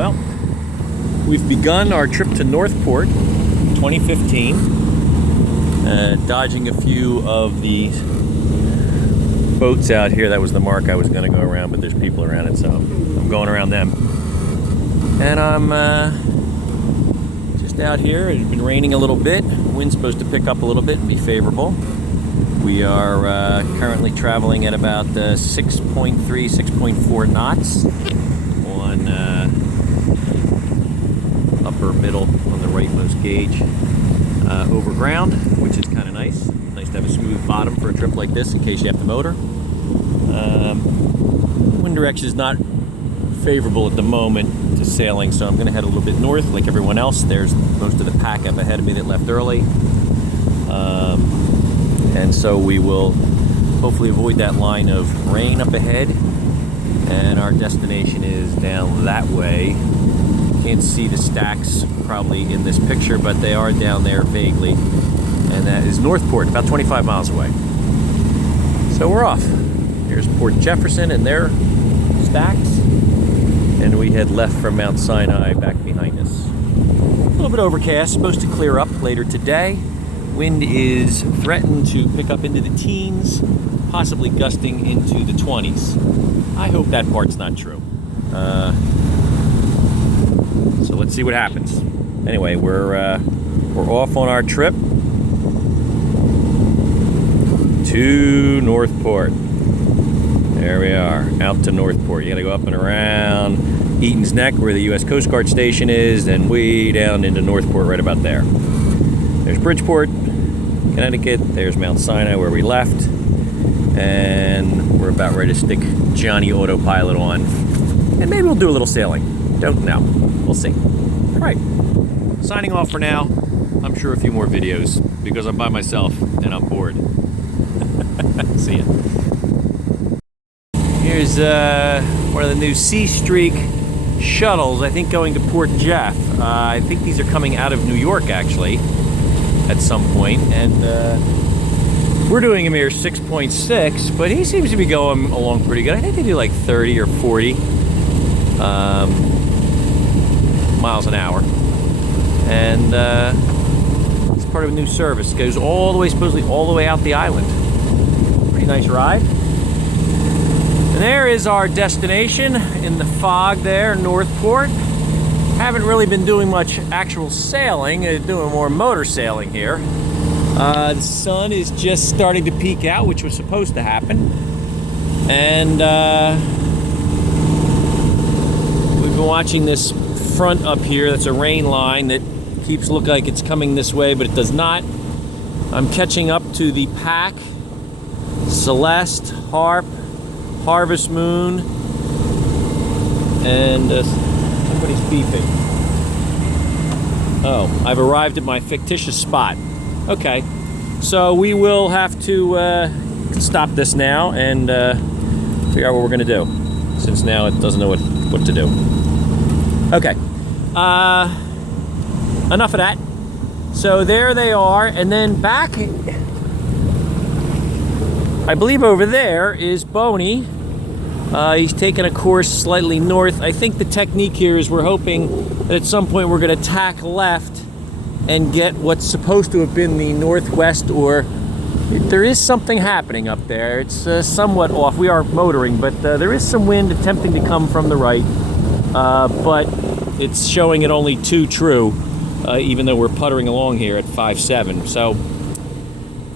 Well, we've begun our trip to Northport 2015, dodging a few of the boats out here. That was the mark I was going to go around, but there's people around it, so I'm going around them. And I'm just out here. It's been raining a little bit. Wind's supposed to pick up a little bit and be favorable. We are currently traveling at about 6.3, 6.4 knots on upper middle on the rightmost gauge over ground, which is kind of nice. Nice to have a smooth bottom for a trip like this in case you have to motor. Wind direction is not favorable at the moment to sailing, so I'm going to head a little bit north like everyone else. There's most of the pack up ahead of me that left early. And so we will hopefully avoid that line of rain up ahead. And our destination is down that way. Can't see the stacks probably in this picture, but they are down there vaguely. And that is Northport, about 25 miles away. So we're off. Here's Port Jefferson and their stacks. And we had left from Mount Sinai back behind us. A little bit overcast, supposed to clear up later today. Wind is threatened to pick up into the teens, possibly gusting into the 20s. I hope that part's not true. So let's see what happens. Anyway, we're off on our trip to Northport. There we are, out to Northport. You gotta go up and around Eaton's Neck where the U.S. Coast Guard station is, and way down into Northport right about there. There's Bridgeport, Connecticut. There's Mount Sinai where we left. And we're about ready to stick Johnny Autopilot on. And maybe we'll do a little sailing. Don't know. We'll see. All right. Signing off for now. I'm sure a few more videos because I'm by myself and I'm bored. See ya. Here's one of the new Sea Streak shuttles, I think going to Port Jeff. I think these are coming out of New York, actually, at some point. And we're doing a mere 6.6, but he seems to be going along pretty good. I think they do like 30 or 40 miles an hour. And it's part of a new service. It goes all the way, supposedly all the way out the island. Pretty nice ride. And there is our destination in the fog there, Northport. Haven't really been doing much actual sailing, doing more motor sailing here. The sun is just starting to peek out, which was supposed to happen. And we've been watching this front up here. That's a rain line that keeps looking like it's coming this way, but it does not. I'm catching up to the pack, Celeste, Harp, Harvest Moon, and somebody's beeping. Oh, I've arrived at my fictitious spot. Okay, so we will have to stop this now and figure out what we're going to do, since now it doesn't know what to do. Okay, enough of that. So there they are, and then back, I believe over there is Boney. He's taking a course slightly north. I think the technique here is we're hoping that at some point we're going to tack left and get what's supposed to have been the northwest, or there is something happening up there. It's somewhat off. We are motoring, but there is some wind attempting to come from the right, but it's showing it only 2 true, even though we're puttering along here at 5.7. So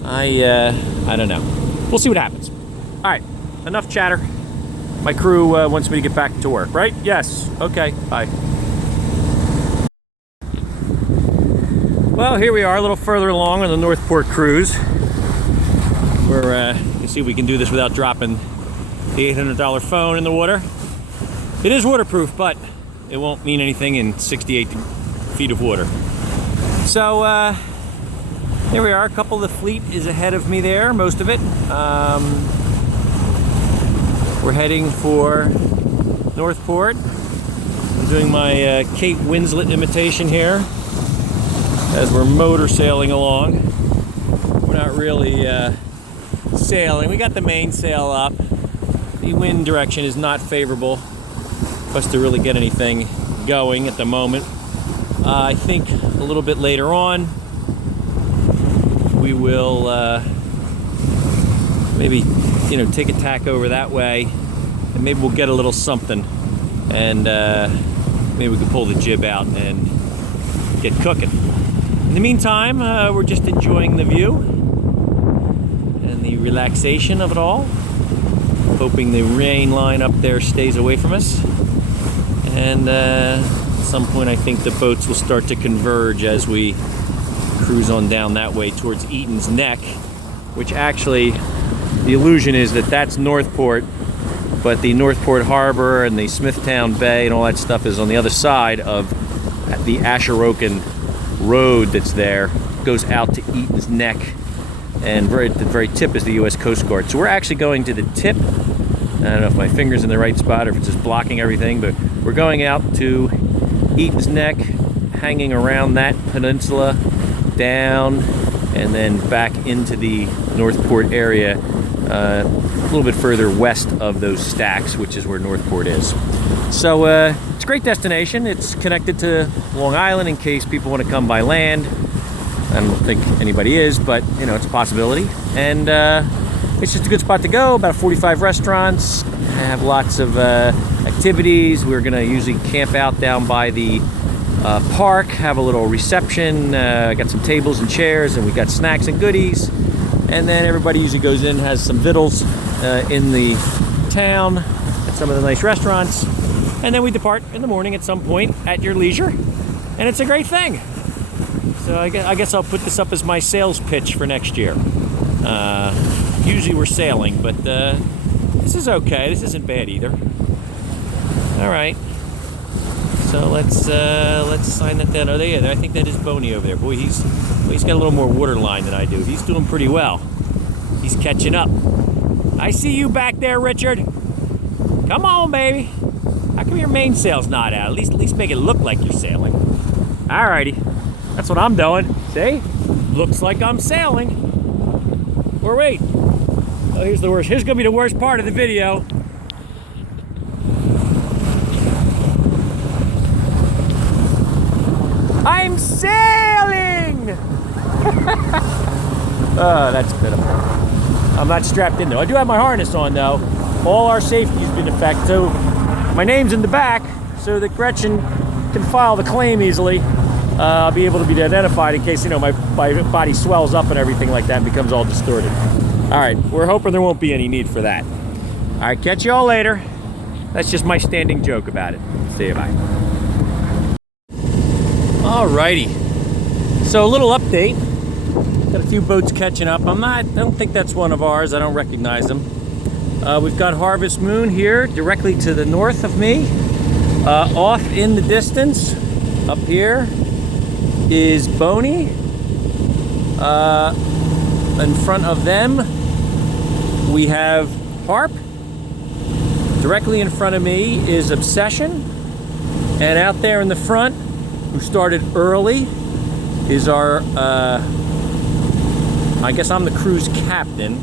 I don't know. We'll see what happens. All right, enough chatter. My crew wants me to get back to work, right? Yes. Okay, bye. Well, here we are, a little further along on the Northport Cruise. We're, you can see we can do this without dropping the $800 phone in the water. It is waterproof, but it won't mean anything in 68 feet of water. So, there we are. A couple of the fleet is ahead of me there, most of it. We're heading for Northport. I'm doing my Kate Winslet imitation here as we're motor sailing along. We're not really sailing. We got the mainsail up. The wind direction is not favorable. us to really get anything going at the moment. I think a little bit later on we will maybe, you know, take a tack over that way, and maybe we'll get a little something, and maybe we can pull the jib out and get cooking. In the meantime, we're just enjoying the view and the relaxation of it all, hoping the rain line up there stays away from us, and at some point I think the boats will start to converge as we cruise on down that way towards Eaton's Neck, which actually, the illusion is that that's Northport, but the Northport Harbor and the Smithtown Bay and all that stuff is on the other side of the Asheroken Road that's there. It goes out to Eaton's Neck, and at the very tip is the U.S. Coast Guard. So we're actually going to the tip. I don't know if my finger's in the right spot or if it's just blocking everything, but we're going out to Eaton's Neck, hanging around that peninsula, down, and then back into the Northport area, a little bit further west of those stacks, which is where Northport is. So it's a great destination. It's connected to Long Island in case people want to come by land. I don't think anybody is, but you know, it's a possibility. And it's just a good spot to go. About 45 restaurants, have lots of activities. We're gonna usually camp out down by the park, have a little reception, got some tables and chairs, and we got snacks and goodies, and then everybody usually goes in, has some vittles in the town at some of the nice restaurants, and then we depart in the morning at some point at your leisure, and it's a great thing. So I guess I'll put this up as my sales pitch for next year. Usually we're sailing, but this is okay. This isn't bad either. All right. So let's sign that down. Oh, yeah, I think that is Boney over there. Boy, he's got a little more water line than I do. He's doing pretty well. He's catching up. I see you back there, Richard. Come on, baby. How come your mainsail's not out? At least make it look like you're sailing. Alrighty, that's what I'm doing. See? Looks like I'm sailing. Or wait. Oh, here's the worst. Here's gonna be the worst part of the video. I'm sailing! Oh, that's pitiful. I'm not strapped in though. I do have my harness on though. All our safety's been affected. So my name's in the back so that Gretchen can file the claim easily. I'll be able to be identified in case, you know, my body swells up and everything like that and becomes all distorted. All right, we're hoping there won't be any need for that. All right, catch you all later. That's just my standing joke about it. See you, bye. Alrighty, so a little update. Got a few boats catching up. I don't think that's one of ours. I don't recognize them. We've got Harvest Moon here directly to the north of me. Off in the distance, up here, is Boney. In front of them, we have Harp. Directly in front of me is Obsession. And out there in the front, who started early, is our, I guess I'm the cruise captain,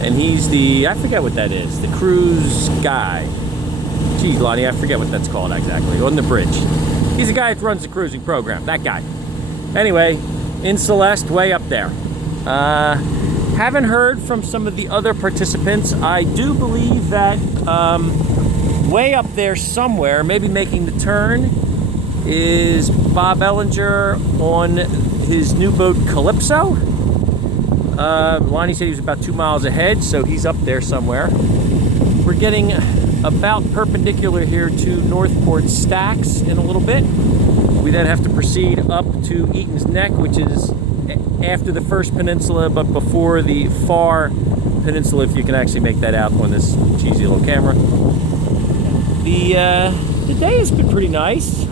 and he's the, I forget what that is, the cruise guy. Geez, Lonnie, I forget what that's called exactly, on the bridge. He's the guy that runs the cruising program, that guy. Anyway, in Celeste, way up there. Haven't heard from some of the other participants. I do believe that way up there somewhere, maybe making the turn, is Bob Ellinger on his new boat Calypso. Lonnie said he was about 2 miles ahead, so he's up there somewhere. We're getting about perpendicular here to Northport Stacks in a little bit. We then have to proceed up to Eaton's Neck, which is after the first peninsula, but before the far peninsula, if you can actually make that out on this cheesy little camera. The day has been pretty nice.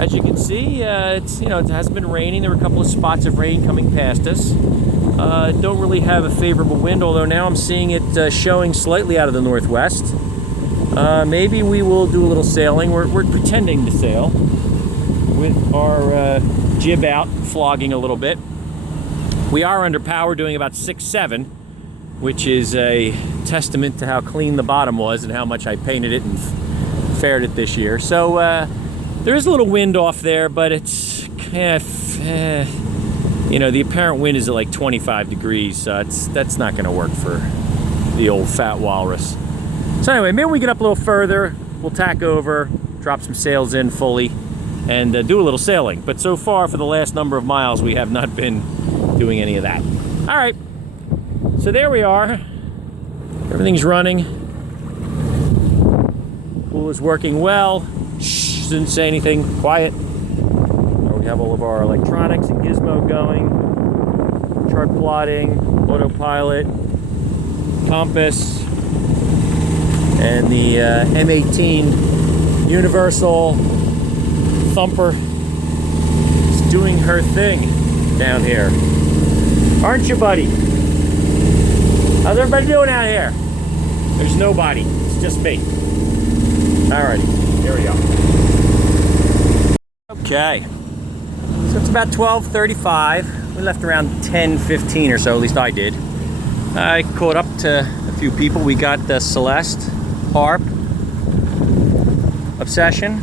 As you can see, it's, you know, it hasn't been raining. There were a couple of spots of rain coming past us. Don't really have a favorable wind, although now I'm seeing it showing slightly out of the northwest. Maybe we will do a little sailing. We're pretending to sail with our jib out, flogging a little bit. We are under power, doing about 6-7, which is a testament to how clean the bottom was and how much I painted it and fared it this year. So there is a little wind off there, but it's kind of, you know, the apparent wind is at like 25 degrees, so that's not going to work for the old fat walrus. So anyway, maybe we get up a little further, we'll tack over, drop some sails in fully, and do a little sailing. But so far, for the last number of miles, we have not been doing any of that. All right, so there we are. Everything's running. Pool is working well. Shh, didn't say anything. Quiet. We have all of our electronics and gizmo going. Chart plotting, autopilot, compass, and the M18 Universal Thumper is doing her thing down here. Aren't you, buddy? How's everybody doing out here? There's nobody. It's just me. Alrighty, here we go. Okay, so it's about 12:35. We left around 10:15 or so, at least I did. I caught up to a few people. We got the Celeste, Harp, Obsession,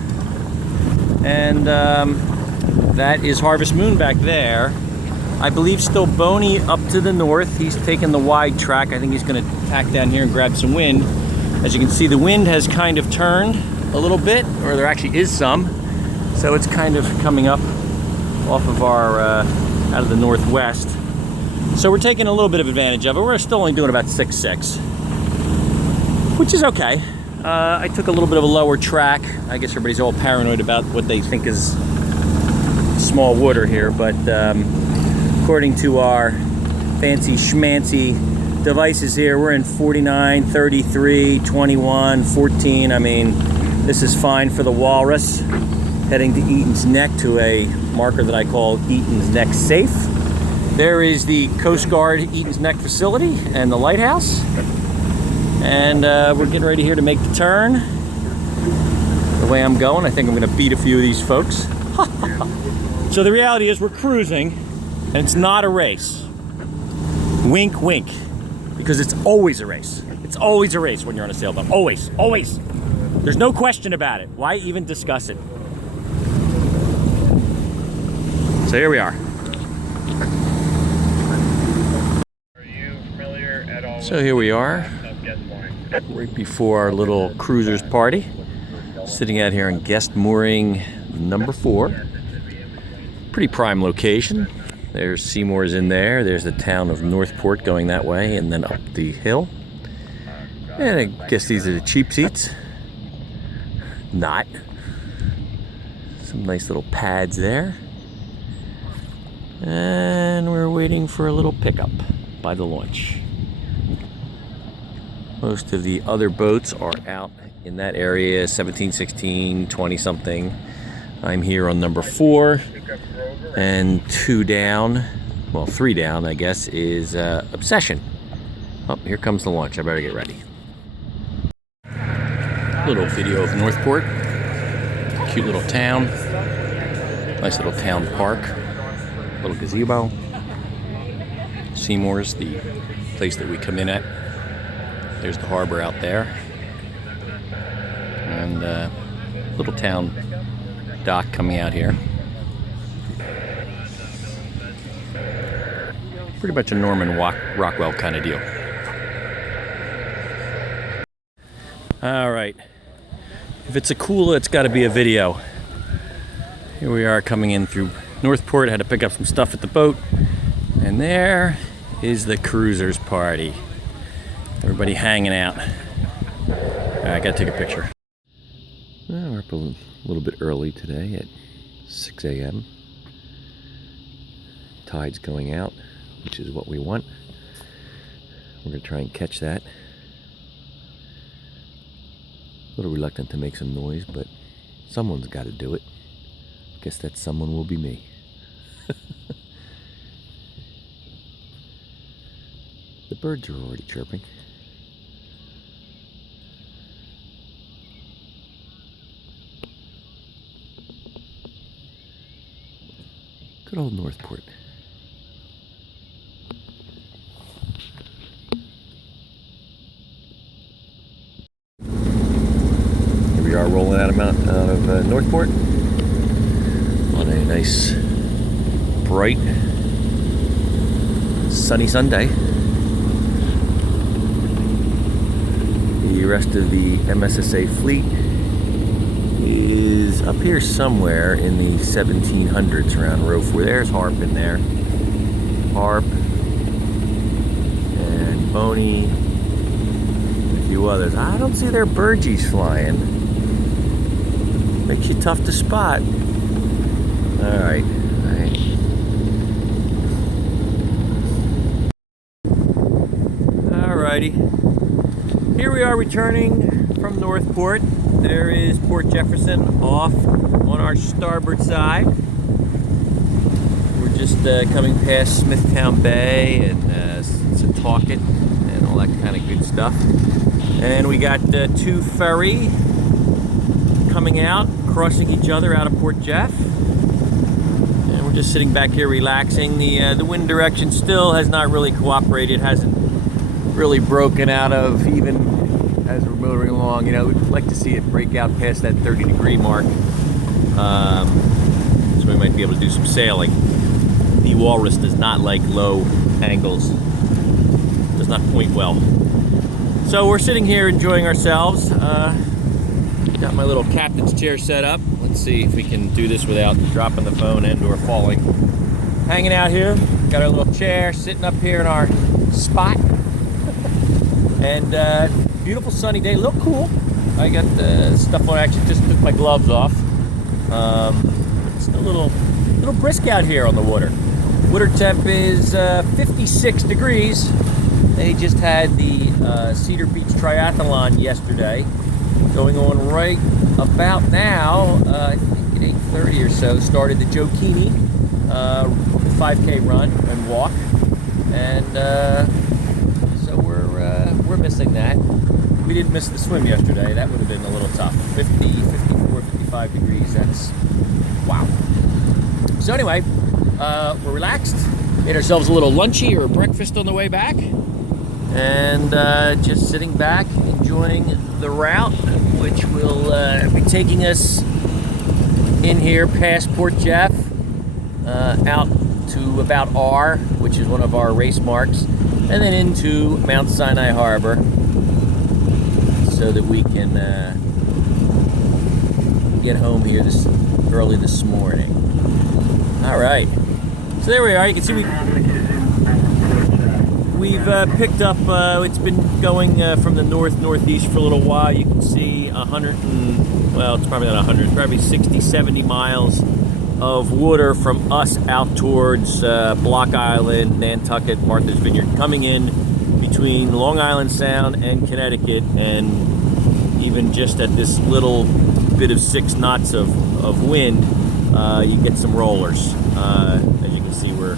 and that is Harvest Moon back there. I believe still Boney up to the north. He's taking the wide track. I think he's going to tack down here and grab some wind. As you can see, the wind has kind of turned a little bit, or there actually is some. So it's kind of coming up off of our, out of the northwest. So we're taking a little bit of advantage of it. We're still only doing about 6.6, which is okay. I took a little bit of a lower track. I guess everybody's all paranoid about what they think is small water here, but according to our fancy schmancy devices here, we're in 49, 33, 21, 14. I mean, this is fine for the walrus. Heading to Eaton's Neck, to a marker that I call Eaton's Neck Safe. There is the Coast Guard Eaton's Neck facility and the lighthouse. And we're getting ready here to make the turn. The way I'm going, I think I'm gonna beat a few of these folks. So the reality is we're cruising, and it's not a race. Wink, wink. Because it's always a race. It's always a race when you're on a sailboat. Always, always. There's no question about it. Why even discuss it? So here we are. Are you familiar at all? So here we are, right before our little cruisers party. Sitting out here in guest mooring number 4. Pretty prime location. There's Seymour's in there. There's the town of Northport going that way, and then up the hill. And I guess these are the cheap seats. Not. Some nice little pads there. And we're waiting for a little pickup by the launch. Most of the other boats are out in that area, 17, 16, 20 something. I'm here on number 4, and 2 down, well 3 down I guess, is Obsession. Oh, here comes the launch. I better get ready. Little video of Northport. Cute little town. Nice little town park. Little gazebo. Seymour's, the place that we come in at. There's the harbor out there. And little town dock coming out here. Pretty much a Norman Rockwell kind of deal. All right. If it's Akula, it's got to be a video. Here we are coming in through Northport. I had to pick up some stuff at the boat. And there is the cruisers party. Everybody hanging out. I gotta take a picture. Well, we're up a little bit early today at 6 a.m. Tide's going out, which is what we want. We're gonna try and catch that. A little reluctant to make some noise, but someone's got to do it. Guess that someone will be me. The birds are already chirping. Good old Northport. Here we are rolling out of Northport on a nice, bright, sunny Sunday. The rest of the MSSA fleet is up here somewhere in the 1700s around row 4. There's Harp in there. Harp and Boney, a few others. I don't see their Burgies flying. Makes you tough to spot. Alright. Alrighty. Here we are returning from Northport. There is Port Jefferson off on our starboard side. We're just coming past Smithtown Bay and Setauket and all that kind of good stuff. And we got two ferry coming out, crossing each other out of Port Jeff. And we're just sitting back here relaxing. The wind direction still has not really cooperated, hasn't really broken out of even as we're moving along. You know, we'd like to see it break out past that 30-degree mark, so we might be able to do some sailing. The Walrus does not like low angles, does not point well. So we're sitting here enjoying ourselves. Got my little captain's chair set up. Let's see if we can do this without dropping the phone and or falling. Hanging out here, got our little chair sitting up here in our spot. And beautiful sunny day, a little cool. I got the stuff on, actually just took my gloves off. It's a little brisk out here on the water. Water temp is 56 degrees. They just had the Cedar Beach Triathlon yesterday, going on right about now. I think at 8:30 or so, started the Joe Keeney 5K run and walk. And we're missing that. We didn't miss the swim yesterday. That would have been a little tough. 50, 54, 55 degrees. That's wow. So anyway, we're relaxed. Made ourselves a little lunchy or breakfast on the way back. And just sitting back, enjoying the route, which will be taking us in here past Port Jeff, out to about R, which is one of our race marks, and then into Mount Sinai Harbor, so that we can get home here early this morning. All right, so there we are. You can see we've picked up. It's been going from the northeast for a little while. You can see it's probably not 100, probably 60, 70 miles of water from us out towards Block Island, Nantucket, Martha's Vineyard, coming in between Long Island Sound and Connecticut, and even just at this little bit of 6 knots of wind, you get some rollers. As you can see, we're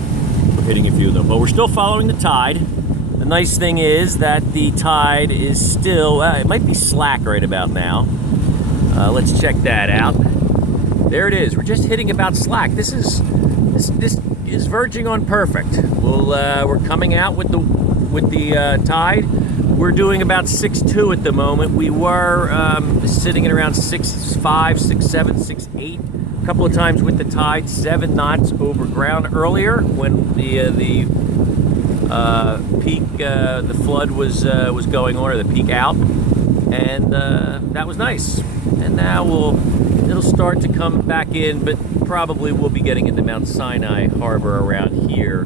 hitting a few of them, but we're still following the tide. The nice thing is that the tide is still, it might be slack right about now. Let's check that out. There it is. We're just hitting about slack. This is verging on perfect. We're coming out with the tide. We're doing about 6.2 at the moment. We were sitting at around 6.5, 6.7, 6.8. A couple of times with the tide, 7 knots over ground earlier when the peak, the flood was going on, or the peak out, and that was nice. And now it'll start to come back in, but probably we'll be getting into Mount Sinai Harbor around here,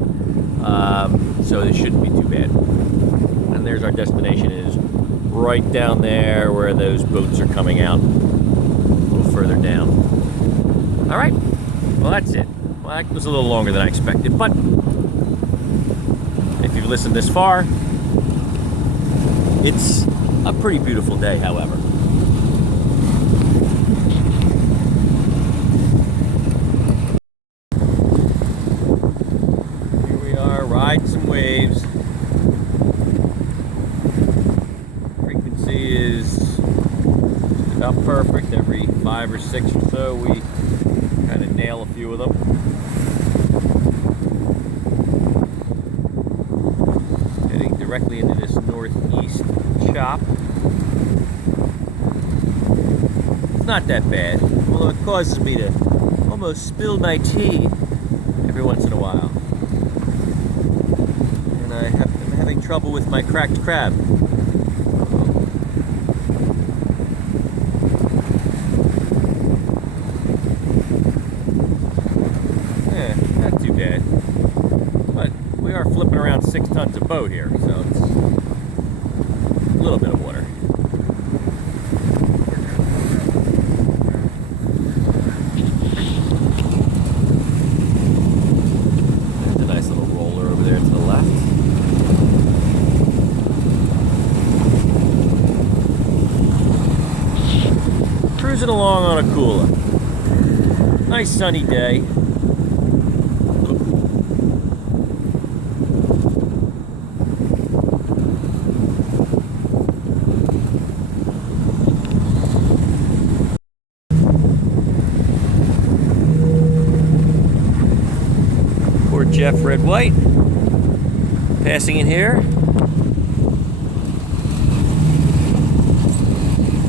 so it shouldn't be too bad. And there's our destination, is right down there where those boats are coming out, a little further down. All right, well, that's it. Well, that was a little longer than I expected, but if you've listened this far, it's a pretty beautiful day, however. Here we are, riding some waves. Frequency is just about perfect. Every 5 or 6 or so, we kind of nail a few of them. Heading directly into this northeast chop. It's not that bad, although it causes me to almost spill my tea every once in a while. And I'm having trouble with my cracked crab. Not too bad. But we are flipping around 6 tons of boat here, so it's a little bit of water. There's a nice little roller over there to the left. Cruising along on Akula. Nice sunny day. Jeff Red White passing in here.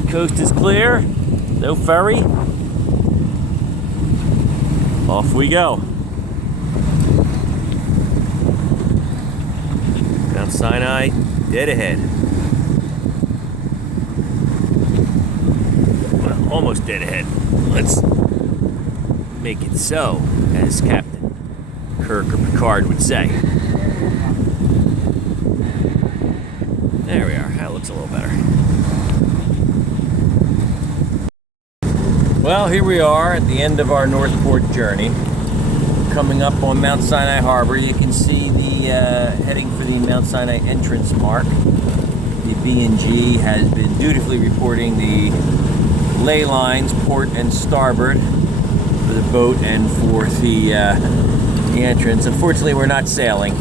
Coast is clear, no ferry. Off we go. Mount Sinai, dead ahead. Well, almost dead ahead. Let's make it so, as Captain Kirk or Picard would say. There we are. That looks a little better. Well, here we are at the end of our Northport journey. Coming up on Mount Sinai Harbor, you can see the heading for the Mount Sinai entrance mark. The B&G has been dutifully reporting the ley lines, port and starboard, for the boat and for the entrance. Unfortunately, we're not sailing.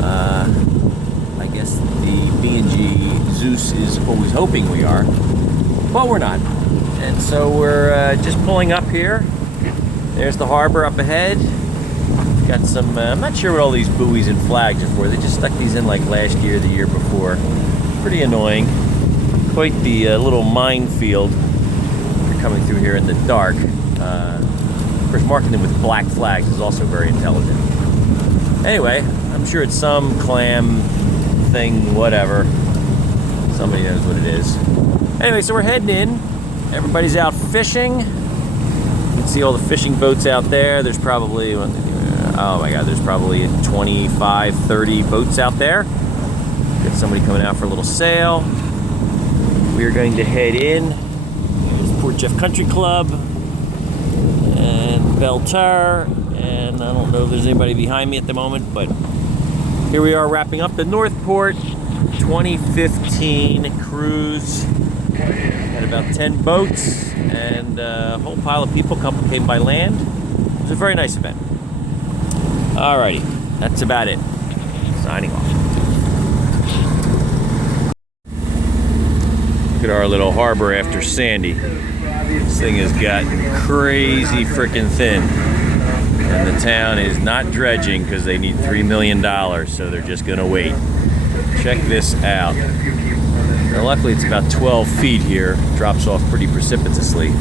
I guess the B&G Zeus is always hoping we are, but we're not. And so we're just pulling up here. There's the harbor up ahead. Got some, I'm not sure what all these buoys and flags are for. They just stuck these in like last year, the year before. Pretty annoying. Quite the little minefield if you're coming through here in the dark. Of course, marking them with black flags is also very intelligent. Anyway, I'm sure it's some clam thing, whatever. Somebody knows what it is. Anyway, so we're heading in. Everybody's out fishing. You can see all the fishing boats out there. There's probably, oh my God, there's probably 25, 30 boats out there. Got somebody coming out for a little sail. We are going to head in. There's Port Jeff Country Club and Belterre, and I don't know if there's anybody behind me at the moment, but here we are wrapping up the Northport 2015 cruise. Had about 10 boats and a whole pile of people came by land. It was a very nice event. Alrighty, that's about it. Signing off. Look at our little harbor after Sandy. This thing has gotten crazy freaking thin. And the town is not dredging because they need $3 million, so they're just gonna wait. Check this out. Now, luckily it's about 12 feet here. Drops off pretty precipitously.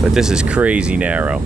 But this is crazy narrow.